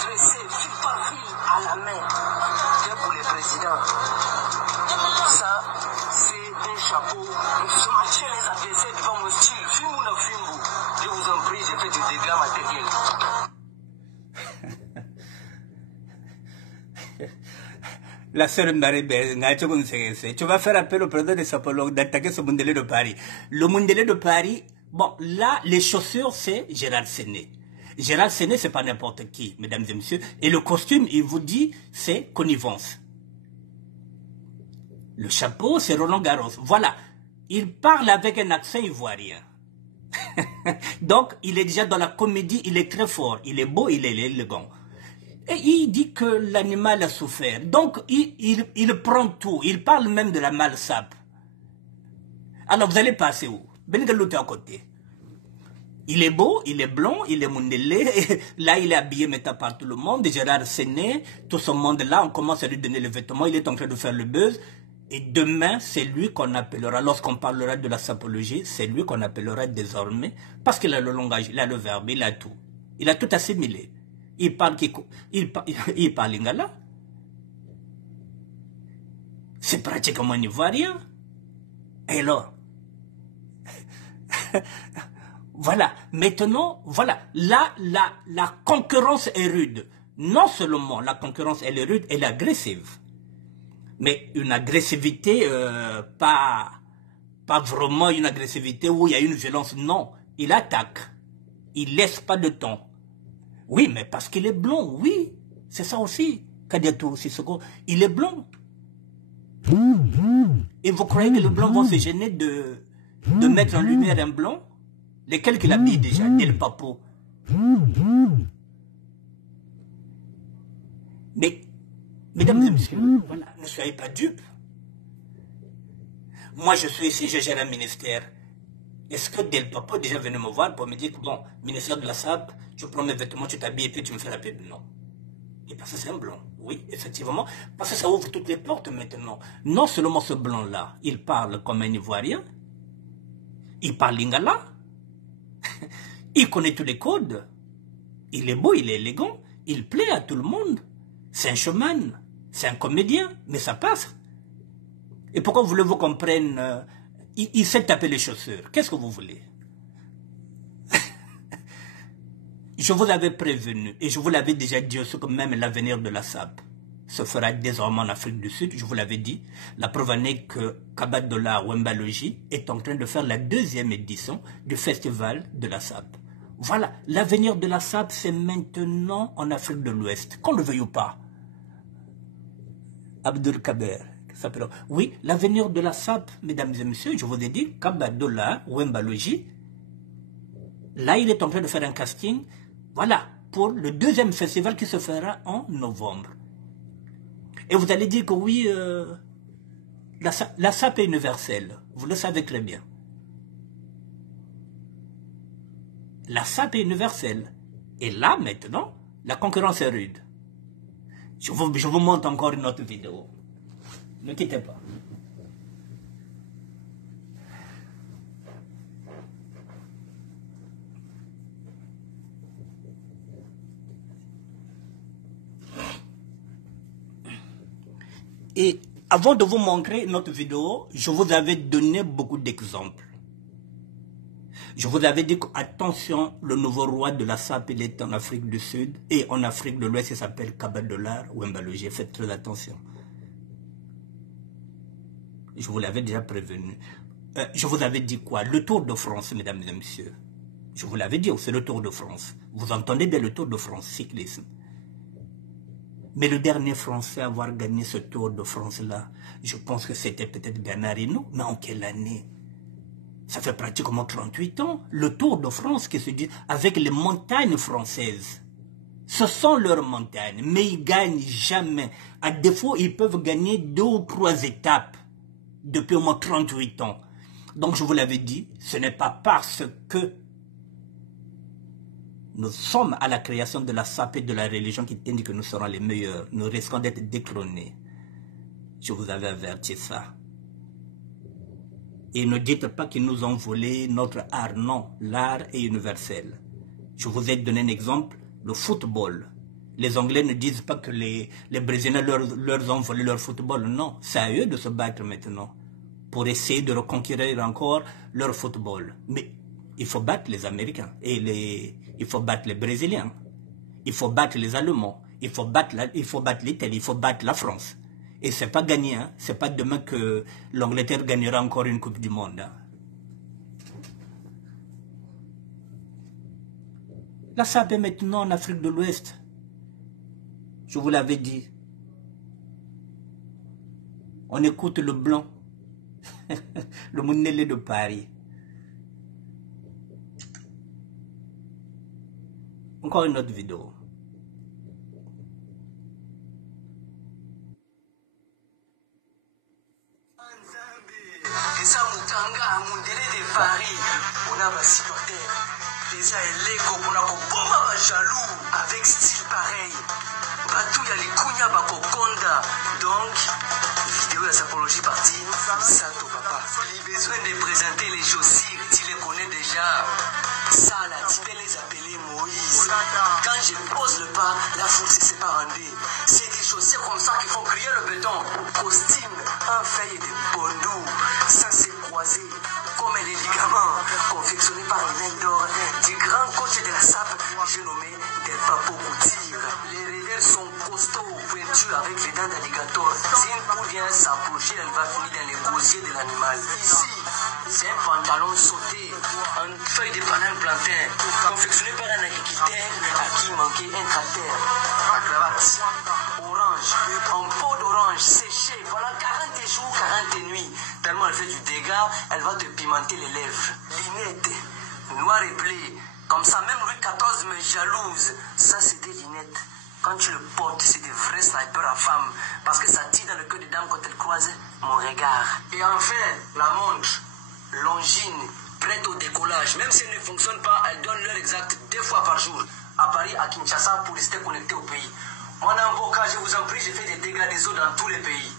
tressé fil par fil à la main. C'est pour les présidents. Ça, c'est un chapeau. Je matchais les adversaires devant mon style. Fimou na fimou. Je vous en prie, j'ai fait du dégât matériel. La sœur Marie, tu vas faire appel au président de Sapolo d'attaquer ce Mundele de Paris. Le Mundele de Paris, bon, là, les chaussures, c'est Gérard Séné. Gérard Séné, c'est pas n'importe qui, mesdames et messieurs. Et le costume, il vous dit, c'est Connivence. Le chapeau, c'est Roland Garros. Voilà. Il parle avec un accent ivoirien. Donc, il est déjà dans la comédie, il est très fort. Il est beau, il est élégant. Et il dit que l'animal a souffert. Donc, il prend tout. Il parle même de la malsape. Alors, vous allez passer où? Bengalouté à côté. Il est beau, il est blond, il est mondelé. Là, il est habillé maintenant par tout le monde. Gérard Séné, tout ce monde-là, on commence à lui donner les vêtements. Il est en train de faire le buzz. Et demain, c'est lui qu'on appellera, lorsqu'on parlera de la sapologie, c'est lui qu'on appellera désormais, parce qu'il a le langage, il a le verbe, il a tout. Il a tout assimilé. Il parle lingala. C'est pratiquement un ivoirien. Et alors, voilà. Maintenant, voilà. Là, la concurrence est rude. Non seulement la concurrence elle est rude, elle est agressive. Mais une agressivité, pas vraiment une agressivité où il y a une violence. Non, il attaque. Il laisse pas de temps. Oui, mais parce qu'il est blond, oui. C'est ça aussi. Kadiatou Sissoko, il est blond. Et vous croyez que les blancs vont se gêner de mettre en lumière un blond? Lesquels qu'il habille déjà, dès le papo. Mais, mesdames et messieurs, voilà, ne soyez pas dupes. Moi, je suis ici, je gère un ministère. Est-ce que Del Papa est déjà venu me voir pour me dire que, bon, ministère de la SAP, tu prends mes vêtements, tu t'habilles et puis tu me fais la pub? Non. Et parce que c'est un blanc. Oui, effectivement. Parce que ça ouvre toutes les portes maintenant. Non seulement ce blanc-là, il parle comme un Ivoirien, il parle lingala, il connaît tous les codes, il est beau, il est élégant, il plaît à tout le monde. C'est un showman, c'est un comédien, mais ça passe. Et pourquoi voulez-vous qu'on prenne... il sait taper les chaussures. Qu'est-ce que vous voulez? Je vous avais prévenu, et je vous l'avais déjà dit aussi que même l'avenir de la SAP se fera désormais en Afrique du Sud, je vous l'avais dit. La preuve en est que Kabadola Wembalogi est en train de faire la 2e édition du festival de la SAP. Voilà, l'avenir de la SAP, c'est maintenant en Afrique de l'Ouest, qu'on le veuille ou pas. Abdul Kaber. Oui, l'avenir de la SAP, mesdames et messieurs, je vous ai dit, Kabadola Wembalogi, là, il est en train de faire un casting, voilà, pour le 2e festival qui se fera en novembre. Et vous allez dire que oui, la SAP est universelle. Vous le savez très bien. La SAP est universelle. Et là, maintenant, la concurrence est rude. Je vous montre encore une autre vidéo. Ne quittez pas. Et avant de vous montrer notre vidéo, je vous avais donné beaucoup d'exemples. Je vous avais dit attention, le nouveau roi de la SAP, il est en Afrique du Sud et en Afrique de l'Ouest, il s'appelle Kabadola Wembalogi. Faites très attention. Je vous l'avais déjà prévenu. Je vous avais dit quoi? Le Tour de France, mesdames et messieurs. Je vous l'avais dit, c'est le Tour de France. Vous entendez bien le Tour de France, cyclisme. Mais le dernier Français à avoir gagné ce Tour de France-là, je pense que c'était peut-être Bernard Hinault, mais en quelle année? Ça fait pratiquement 38 ans. Le Tour de France qui se dit avec les montagnes françaises. Ce sont leurs montagnes, mais ils ne gagnent jamais. À défaut, ils peuvent gagner 2 ou 3 étapes depuis au moins 38 ans. Donc je vous l'avais dit, ce n'est pas parce que nous sommes à la création de la SAP et de la religion qui indique que nous serons les meilleurs. Nous risquons d'être détrônés. Je vous avais averti ça. Et ne dites pas qu'ils nous ont volé notre art. Non, l'art est universel. Je vous ai donné un exemple, le football. Les Anglais ne disent pas que les Brésiliens leur ont volé leur football. Non, c'est à eux de se battre maintenant pour essayer de reconquérir encore leur football. Mais il faut battre les Américains et il faut battre les Brésiliens. Il faut battre les Allemands. Il faut battre l'Italie. Il faut battre la France. Et c'est pas gagné. Hein. C'est pas demain que l'Angleterre gagnera encore une Coupe du Monde. Hein. La SAP est maintenant en Afrique de l'Ouest. Je vous l'avais dit. On écoute le blanc. Le Mounélé de Paris. Encore une autre vidéo. Eza mutanga mundele de Paris. On a ma supporter. Eza eleko pour la bomba ba jaloux avec style pareil. Batou ya likunya ba kokonda. Donc vidéo ya sapologie partie Sato papa. Il besoin de présenter les chaussures, tu les connais déjà. Ça là, tu peux les appeler Moïse. Quand je pose le pas, la foule se sépare en deux. C'est des chaussures comme ça qui font crier le béton. Costume, un feuille de bondou. Ça s'est croisé comme les ligaments confectionnés par les mains d'or du grand coach de la SAP, j'ai nommé Del Papo Couture. Les revers sont costauds, pointus avec les dents d'alligator. Si une poule vient s'approcher, elle va finir dans les gosiers de l'animal. Ici, c'est un pantalon sauté, une feuille de banane plantain, confectionné par un agriculteur à qui manquait un tracteur. La cravate, orange, en peau d'orange séchée pendant 40 jours, 40 nuits. Tellement elle fait du dégât, elle va te pimenter les lèvres. Lunettes, noir et bleu. Comme ça, même Louis XIV me jalouse. Ça, c'est des lunettes. Quand tu le portes, c'est des vrais snipers à femmes. Parce que ça tire dans le cœur des dames quand elles croisent mon regard. Et enfin, la montre, Longines, prête au décollage. Même si elle ne fonctionne pas, elle donne l'heure exacte 2 fois par jour. À Paris, à Kinshasa, pour rester connecté au pays. Mon avocat, je vous en prie, j'ai fait des dégâts des eaux dans tous les pays.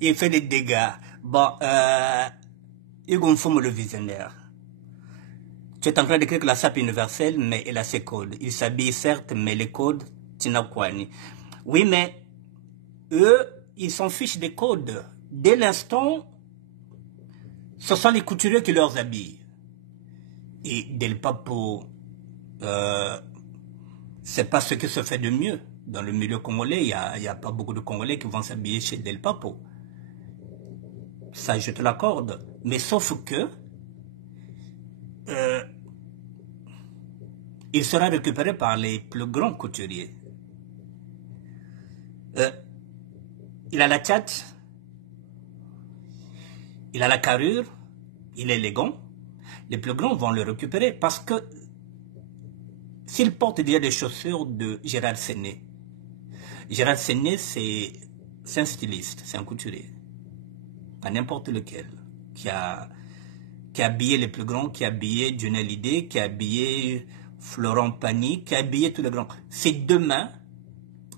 Il fait des dégâts. Bon, Hugo Mfumu, le visionnaire. Tu es en train d'écrire que la SAP est universelle, mais elle a ses codes. Il s'habille certes, mais les codes, Tinakwani. Oui, mais eux, ils s'en fichent des codes. Dès l'instant, ce sont les couturiers qui leur habillent. Et Del Papo, c'est pas ce qui se fait de mieux. Dans le milieu congolais, il n'y a pas beaucoup de Congolais qui vont s'habiller chez Del Papo. Ça, je te l'accorde. Mais sauf que il sera récupéré par les plus grands couturiers. Il a la tchatche, il a la carrure, il est élégant. Les plus grands vont le récupérer parce que s'il porte déjà des chaussures de Gérard Séné, Gérard Séné, c'est un styliste, c'est un couturier, à n'importe lequel, qui a habillé les plus grands, qui a habillé Johnny Hallyday, qui a habillé Florent Pagny, qui a habillé tous les grands. C'est demain,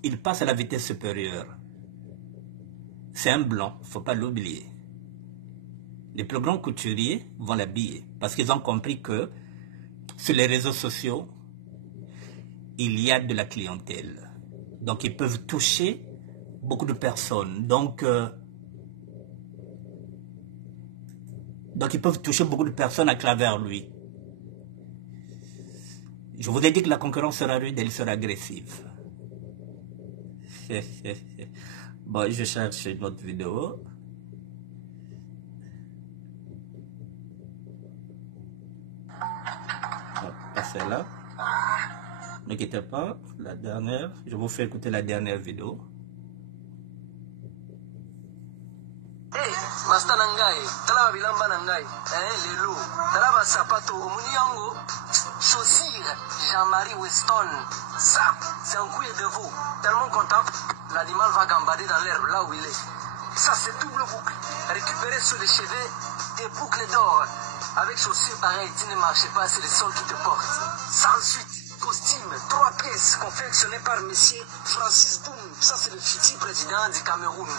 il passe à la vitesse supérieure. C'est un blanc, il ne faut pas l'oublier. Les plus grands couturiers vont l'habiller parce qu'ils ont compris que sur les réseaux sociaux, il y a de la clientèle. Donc, ils peuvent toucher beaucoup de personnes. Donc ils peuvent toucher beaucoup de personnes à travers lui. Je vous ai dit que la concurrence sera rude, elle sera agressive. Bon, je cherche une autre vidéo. Pas celle-là. Ne quittez pas, la dernière. Je vous fais écouter la dernière vidéo. Masta nangai, talaba bilamba nangai, lelo, talaba sapato, omuniango, chaussures, Jean-Marie Weston, ça, c'est un couille de veau, tellement content, l'animal va gambader dans l'herbe, là où il est. Ça, c'est double boucle, récupérer sur les cheveux des boucles d'or, avec chaussures pareilles, tu ne marches pas, c'est le sol qui te porte. Sans suite, costume, 3 pièces, confectionné par monsieur Francis Boum, ça c'est le futur président du Cameroun.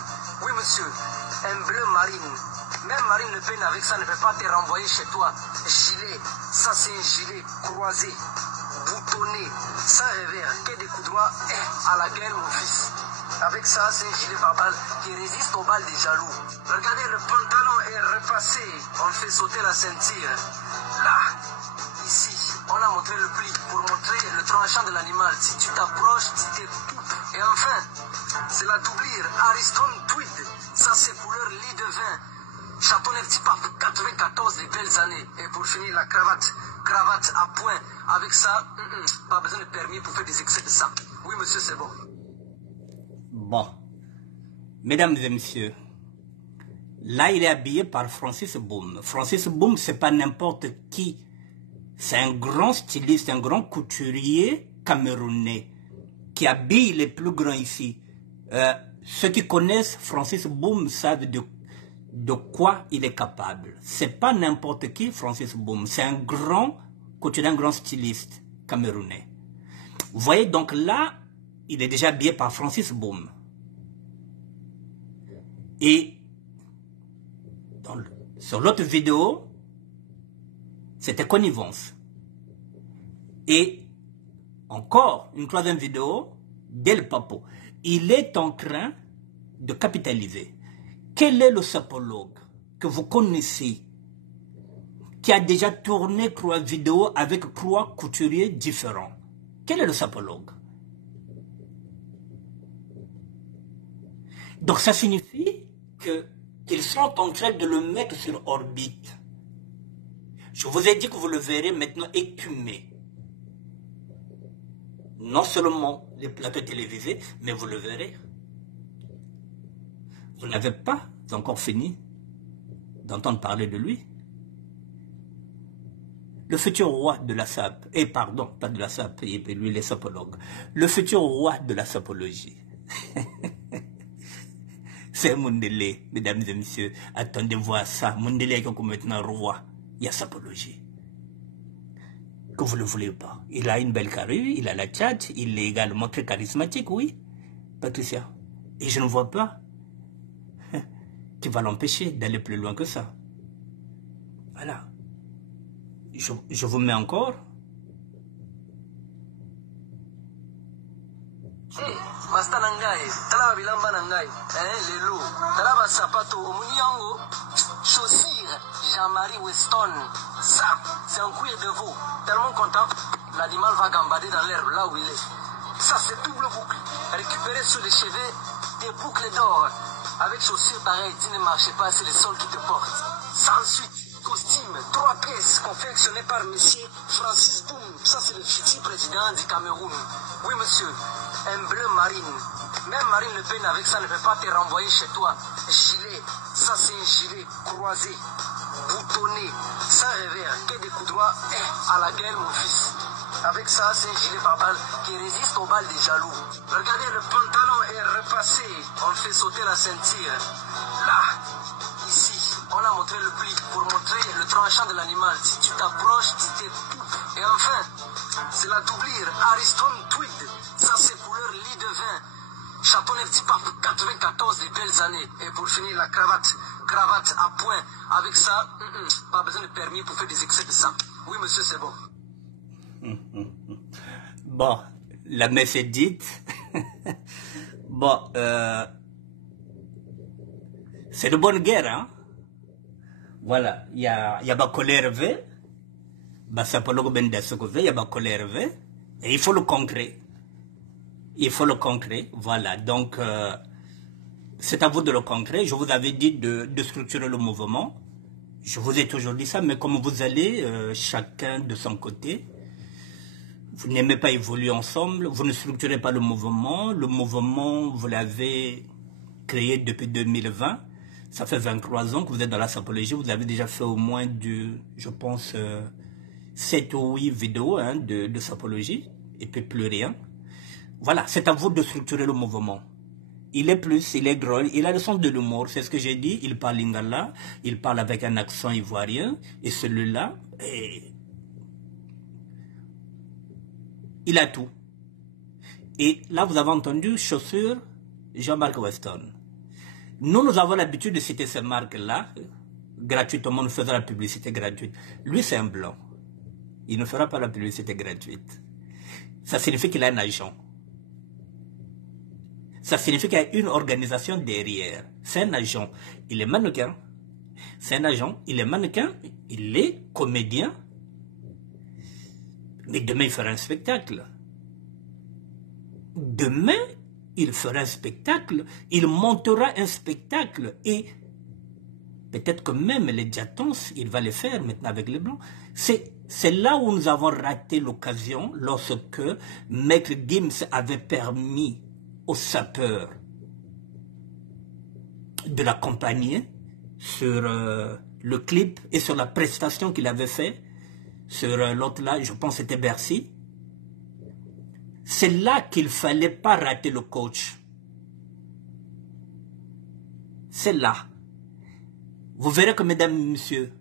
Oui monsieur, un bleu marine. Même Marine Le Pen avec ça ne peut pas te renvoyer chez toi. Gilet, ça c'est un gilet croisé, boutonné, sans revers, que des coups droits et à la guerre mon fils. Avec ça, c'est un gilet par balle qui résiste aux balles des jaloux. Regardez, le pantalon est repassé, on fait sauter la ceinture. Là, ici, on a montré le pli pour montrer le tranchant de l'animal. Si tu t'approches, tu te coupes. Et enfin, c'est la doublure Ariston Tweed. Ça, c'est couleur lit de vin. Châteauneuf Tipap, 94 des belles années. Et pour finir, la cravate à point. Avec ça, pas besoin de permis pour faire des excès de ça. Oui, monsieur, c'est bon. Bon. Mesdames et messieurs, là, il est habillé par Francis Boum. Francis Boum, c'est pas n'importe qui. C'est un grand styliste, un grand couturier camerounais qui habille les plus grands ici. Ceux qui connaissent Francis Boum savent de quoi il est capable. C'est pas n'importe qui, Francis Boum. C'est un grand couturier, un grand styliste camerounais. Vous voyez, donc là, il est déjà habillé par Francis Boum. Et sur l'autre vidéo, c'était connivence. Et encore une troisième vidéo, Del Papo. Il est en train de capitaliser. Quel est le sapologue que vous connaissez qui a déjà tourné 3 vidéos avec 3 couturiers différents? Quel est le sapologue? Donc ça signifie qu'ils sont en train de le mettre sur orbite. Je vous ai dit que vous le verrez maintenant écumé. Non seulement les plateaux télévisés, mais vous le verrez. Vous n'avez pas encore fini d'entendre parler de lui. Le futur roi de la SAP, et pardon, pas de la SAP, et lui il est sapologue, le futur roi de la sapologie. C'est Mundele, mesdames et messieurs. Attendez voir ça. Mundele est comme maintenant roi. Il y a sapologie. Que vous ne le voulez pas. Il a une belle carrure, il a la tchatche, il est également très charismatique, oui, Patricia. Et je ne vois pas qui va l'empêcher d'aller plus loin que ça. Voilà. Je vous mets encore. Masta nangai, talaba bilamba nangai, lelo, talaba sapato, omuniango, chaussures, Jean-Marie Weston. Ça, c'est un cuir de veau. Tellement content, l'animal va gambader dans l'herbe là où il est. Ça, c'est double boucle. Récupérer sur les cheveux des boucles d'or. Avec chaussures pareilles, tu ne marches pas, c'est le sol qui te porte. Ça, ensuite, costume, 3 pièces confectionné par monsieur Francis Boum. Ça, c'est le futur président du Cameroun. Oui, monsieur. Un bleu marine. Même Marine Le Pen avec ça ne peut pas te renvoyer chez toi. Gilet, ça c'est un gilet croisé, boutonné, sans revers, que des coups droits à la gueule mon fils. Avec ça c'est un gilet par balle qui résiste aux balles des jaloux. Regardez, le pantalon est repassé, on fait sauter la ceinture. Là, ici, on a montré le pli pour montrer le tranchant de l'animal. Si tu t'approches, tu te coupes. Et enfin, c'est la doublure Ariston Tweed. Ça c'est couleur lit de vin. Châteauneuf du Pape, 94 des belles années. Et pour finir, la cravate à point. Avec ça, pas besoin de permis pour faire des excès de ça. Oui monsieur, c'est bon. Bon, la messe est dite. Bon, c'est de bonne guerre, hein. Voilà, il y a ma colère V, bah ça peut le il y a ma colère V, et il faut le concret. Il faut le concret, voilà. Donc, c'est à vous de le concret. Je vous avais dit de structurer le mouvement. Je vous ai toujours dit ça, mais comme vous allez, chacun de son côté, vous n'aimez pas évoluer ensemble, vous ne structurez pas le mouvement. Le mouvement, vous l'avez créé depuis 2020. Ça fait 23 ans que vous êtes dans la sapologie. Vous avez déjà fait au moins je pense, 7 ou 8 vidéos hein, de sapologie, et puis plus rien. Voilà, c'est à vous de structurer le mouvement. Il est plus, il est drôle, il a le sens de l'humour, c'est ce que j'ai dit. Il parle lingala, il parle avec un accent ivoirien, et celui-là, il a tout. Et là, vous avez entendu chaussures Jean-Marc Weston. Nous avons l'habitude de citer ces marques-là, gratuitement, nous faisons la publicité gratuite. Lui, c'est un blanc. Il ne fera pas la publicité gratuite. Ça signifie qu'il a un agent. Ça signifie qu'il y a une organisation derrière. C'est un agent. Il est mannequin. C'est un agent. Il est mannequin. Il est comédien. Mais demain, il fera un spectacle. Demain, il fera un spectacle. Il montera un spectacle. Et peut-être que même les Djatons, il va les faire maintenant avec les Blancs. C'est là où nous avons raté l'occasion lorsque Maître Gims avait permis aux sapeurs de l'accompagner sur le clip et sur la prestation qu'il avait fait sur l'autre là, je pense que c'était Bercy. C'est là qu'il ne fallait pas rater le coach. C'est là. Vous verrez que, mesdames et messieurs,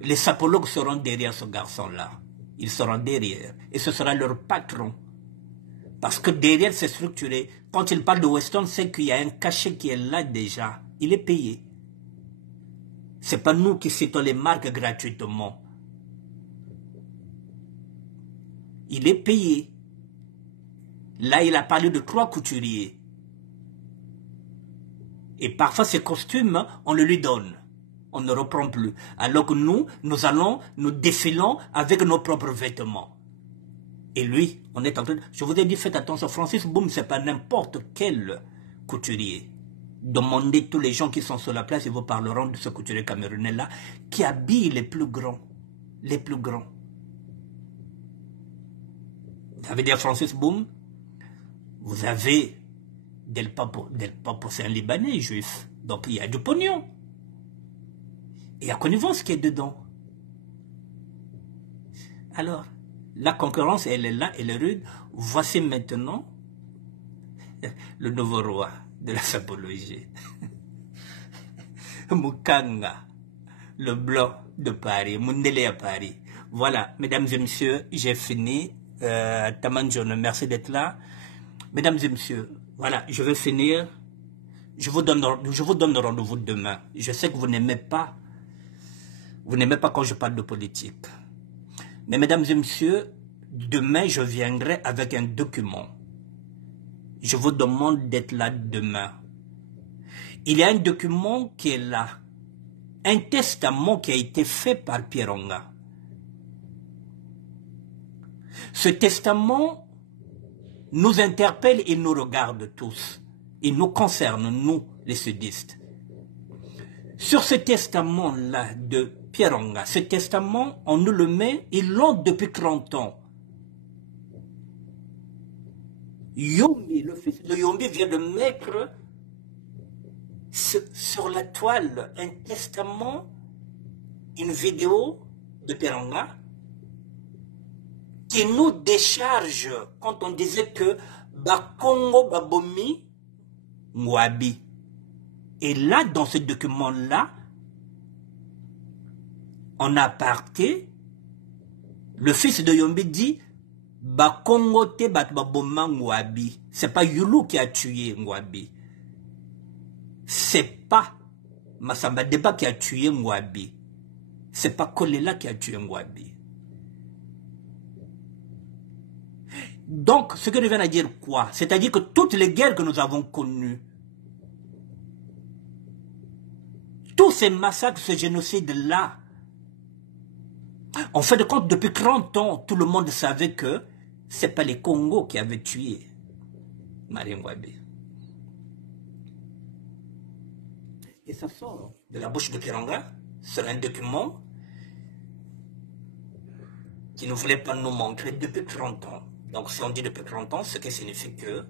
les sapologues seront derrière ce garçon-là. Ils seront derrière. Et ce sera leur patron. Parce que derrière, c'est structuré. Quand il parle de Weston, c'est qu'il y a un cachet qui est là déjà. Il est payé. C'est pas nous qui citons les marques gratuitement. Il est payé. Là, il a parlé de 3 couturiers. Et parfois, ces costumes, on le lui donne. On ne reprend plus. Alors que nous défilons avec nos propres vêtements. Et lui, on est en train de... Je vous ai dit, faites attention, Francis Boum, c'est pas n'importe quel couturier. Demandez tous les gens qui sont sur la place, ils vous parleront de ce couturier camerounais-là, qui habille les plus grands. Les plus grands. Vous avez dit à Francis Boum, vous avez Del Papo, c'est un Libanais juif. Donc il y a du pognon. Et il y a connivence qui est dedans. Alors, la concurrence, elle est là, elle est rude. Voici maintenant le nouveau roi de la sapologie. Mukanga, le blanc de Paris, Mundele à Paris. Voilà, mesdames et messieurs, j'ai fini. Tamanjono, merci d'être là. Mesdames et messieurs, voilà, je vais finir. Je vous donne rendez-vous demain. Je sais que vous n'aimez pas quand je parle de politique. Mais mesdames et messieurs, demain, je viendrai avec un document. Je vous demande d'être là demain. Il y a un document qui est là. Un testament qui a été fait par Pieronga. Ce testament nous interpelle et nous regarde tous. Il nous concerne, nous, les sudistes. Sur ce testament-là de Pieronga, ce testament, on nous le met, ils l'ont depuis 30 ans. Yombi, le fils de Yombi, vient de mettre sur la toile un testament, une vidéo de Pieronga, qui nous décharge quand on disait que Bakongo Babomi Mwabi. Et là, dans ce document-là, en aparté, le fils de Yombi dit Bakongo te Batbaboma Mwabi. C'est pas Yulu qui a tué Mwabi. C'est pas Massamba Deba qui a tué Mwabi. C'est pas Kolela qui a tué Mwabi. Donc, ce que je viens de dire quoi? C'est-à-dire que toutes les guerres que nous avons connues, tous ces massacres, ce génocide-là, en fait de compte, depuis 30 ans, tout le monde savait que ce n'est pas les Congos qui avaient tué Marie Ngouabi. Et ça sort de la bouche de Pieronga sur un document qui ne voulait pas nous montrer depuis 30 ans. Donc si on dit depuis 30 ans, ce qui signifie que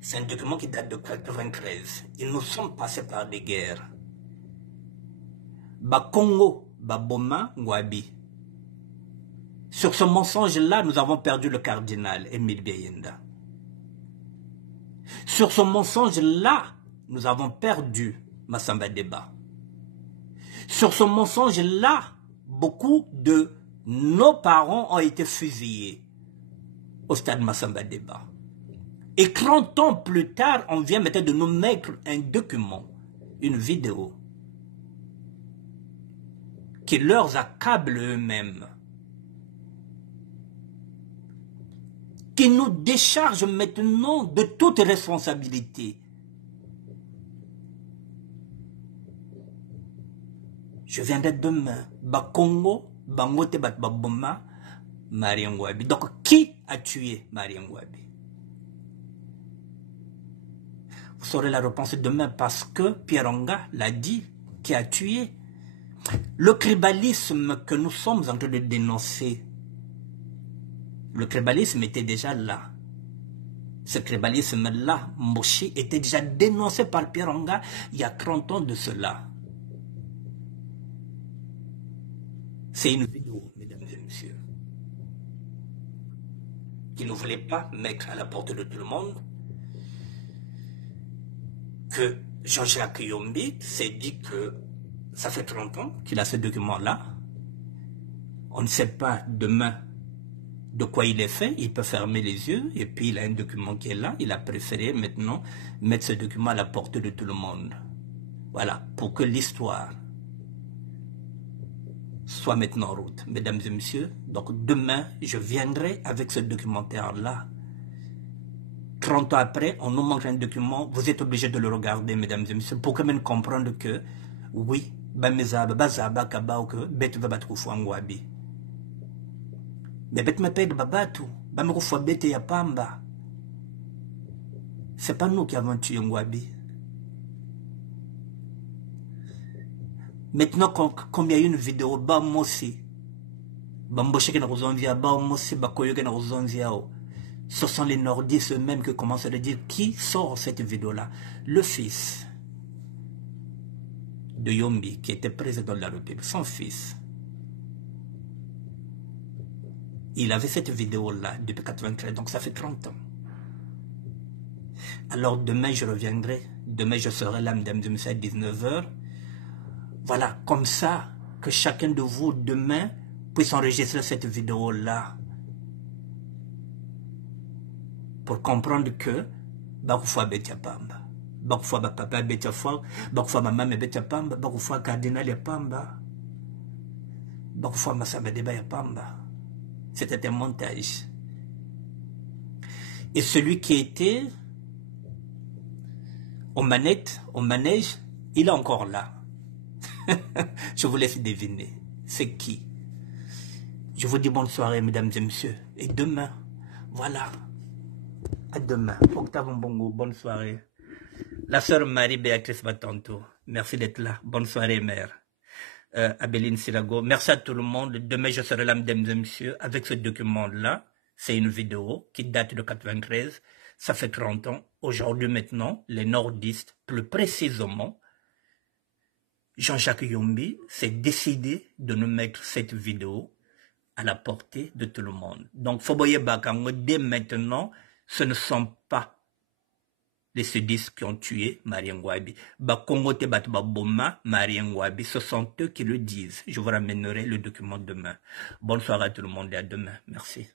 c'est un document qui date de 1993. Ils nous sommes passés par des guerres. Congo, Boma, Ngouabi. Sur ce mensonge-là, nous avons perdu le cardinal Émile Biayenda. Sur ce mensonge-là, nous avons perdu Massamba Deba. Sur ce mensonge-là, beaucoup de nos parents ont été fusillés au stade Massamba Deba. Et 30 ans plus tard, on vient maintenant de nous mettre un document, une vidéo, qui leur accable eux-mêmes, qui nous décharge maintenant de toute responsabilité. Je viendrai demain, Bakongo, Bangote Batbaboma, Marie Ngouabi. Donc, qui a tué Marie Ngouabi? Vous saurez la réponse demain parce que Pieronga l'a dit, qui a tué. Le tribalisme que nous sommes en train de dénoncer, le tribalisme était déjà là. Ce tribalisme-là, Moshi, était déjà dénoncé par Pieronga il y a 30 ans de cela. C'est une vidéo, mesdames et messieurs, qui ne voulait pas mettre à la portée de tout le monde que Jean-Jacques Yombi s'est dit que ça fait 30 ans qu'il a ce document-là. On ne sait pas demain de quoi il est fait. Il peut fermer les yeux et puis il a un document qui est là. Il a préféré maintenant mettre ce document à la portée de tout le monde. Voilà, pour que l'histoire soit maintenant en route, mesdames et messieurs. Donc demain, je viendrai avec ce documentaire-là. 30 ans après, on nous montre un document, vous êtes obligés de le regarder, mesdames et messieurs, pour quand même comprendre que, oui, Bamezaba, Bazaba, Kabao, que Bet va battre Ngouabi. Mais Bet me paye Babatu, Bamefou Bete Yapamba. C'est pas nous qui avons tué Ngouabi. Maintenant, comme il y a une vidéo, Bamossi, Bamboche qui n'a pas besoin, Bamossi, Bakoyo qui n'a pas besoin, ce sont les nordistes eux-mêmes qui commencent à le dire. Qui sort cette vidéo-là? Le fils de Yombi, qui était président de la République, son fils. Il avait cette vidéo-là depuis 93, donc ça fait 30 ans. Alors demain, je reviendrai. Demain, je serai là, mesdames et messieurs, à 19h. Voilà, comme ça, que chacun de vous, demain, puisse enregistrer cette vidéo-là. Pour comprendre que, bakufwa betia pamba. Bakufwa papa betia fwa, bakufwa maman betia pamba, bakufwa cardinal ya pamba. Bakufwa masamba deba ya pamba. C'était un montage. Et celui qui était aux manettes, au manège, il est encore là. Je vous laisse deviner. C'est qui? Je vous dis bonne soirée, mesdames et messieurs. Et demain, voilà. À demain. Octave Mbongo, bonne soirée. La sœur Marie-Béatrice Batanto, merci d'être là. Bonne soirée, mère. Abéline Sirago, merci à tout le monde. Demain, je serai là, mesdames et messieurs, avec ce document-là. C'est une vidéo qui date de 93. Ça fait 30 ans. Aujourd'hui, maintenant, les nordistes, plus précisément, Jean-Jacques Yombi s'est décidé de nous mettre cette vidéo à la portée de tout le monde. Donc, Foboye Bakango, dès maintenant, ce ne sont pas les sudistes qui ont tué Marien Ngouabi. Bakongo te bat baboma Marien Ngouabi, ce sont eux qui le disent. Je vous ramènerai le document demain. Bonne soirée à tout le monde et à demain. Merci.